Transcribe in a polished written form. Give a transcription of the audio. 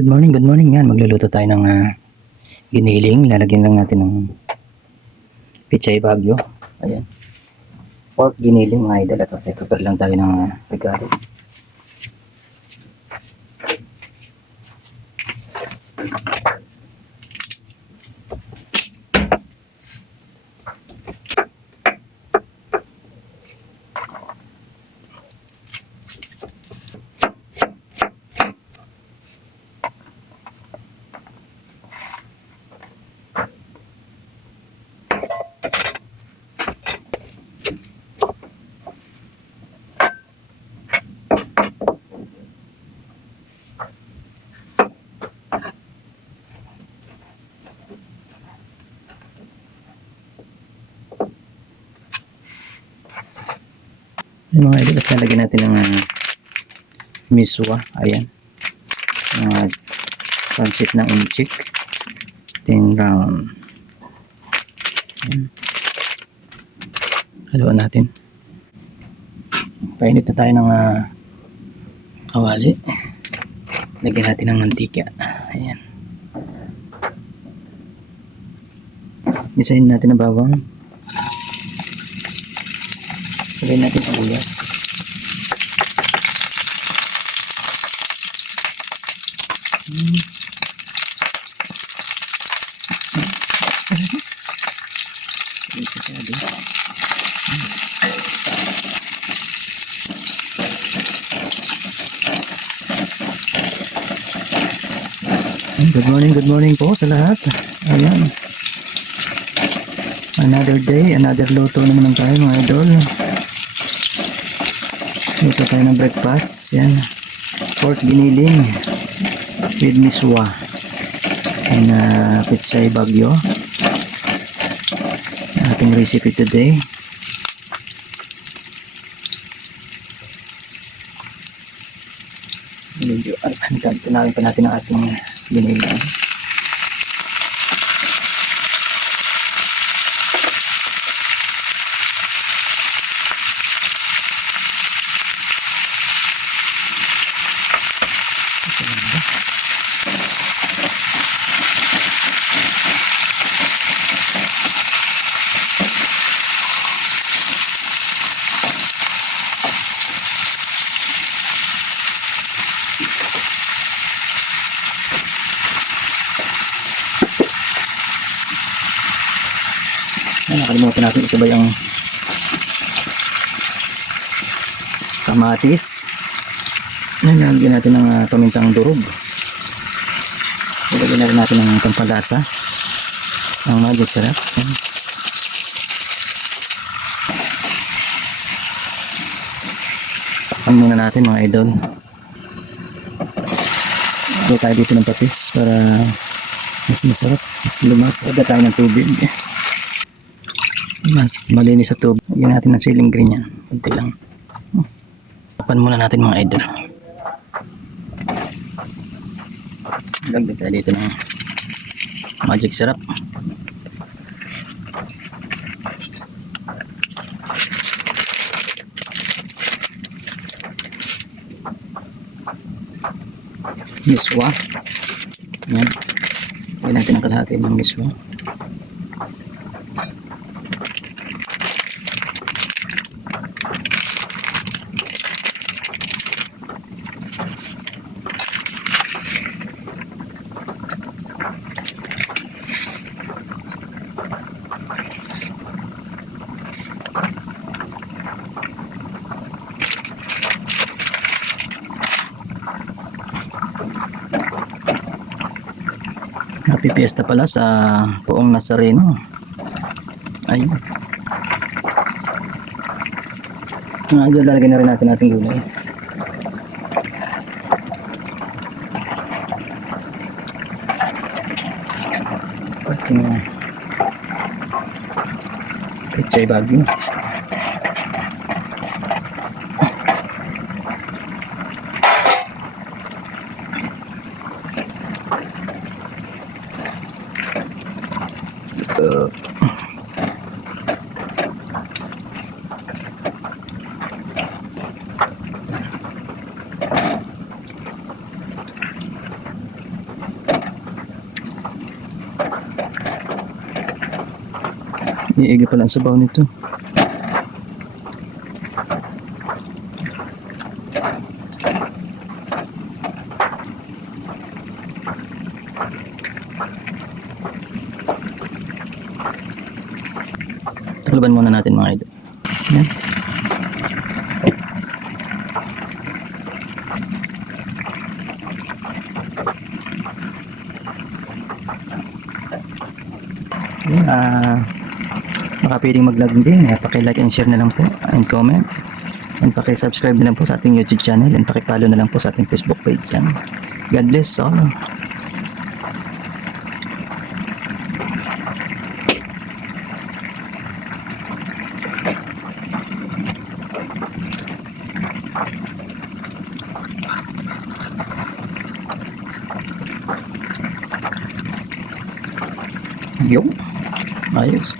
Good morning yan. Magluluto tayo ng giniling. Lalagyan lang natin ng pichay bagyo. Ayan. Pork giniling mga idol. Ito, prepare lang tayo ng regalo. Yung mga idol, at lalagyan natin ng miswa. Ayan. Pancit na unchik. 10 round. Ayan. Haluan natin. Painit na tayo ng kawali. Lagyan natin ng mantika. Ayan. Isahin natin ang bawang. Lagyan natin ang sibuyas. Good morning po sa lahat. Ayan. Another day, another luto naman tayo mga idol. Luto tayo ng breakfast. Yan. Pork giniling with miswa and pichay bagyo. Ating recipe today. Medyo tunawin pa natin ang ating giniling. Nakalimutan natin isabay ang kamatis. Nalagyan natin ng pamintang durog. Ilagyan na rin natin ng pampalasa, ang magic sarap. Takpan muna natin mga idol. Ito tayo dito ng patis para mas masarap, mas lumas. Agad tayo ng tubig, mas malinis sa tubig. Lagyan natin ng siling green yan, kunti lang. Takpan muna natin mga idol. Lagyan tayo dito ng magic syrup. Miswa. Yan. Lagyan natin ang kalahati ng miswa. Happy Fiesta pala sa Poong Nazareno. Ayun. Ngayon lalagyan na rin natin ating gulay. Ating pichay bagyo. Iigi pala ang sabaw nito. Takluban muna natin mga idol. Yan. Yan, baka pwedeng mag-log din. Paki-like and share na lang po and comment. And paki-subscribe na lang po sa ating YouTube channel and paki-follow na lang po sa ating Facebook page. Yan. God bless all. Yung ayos.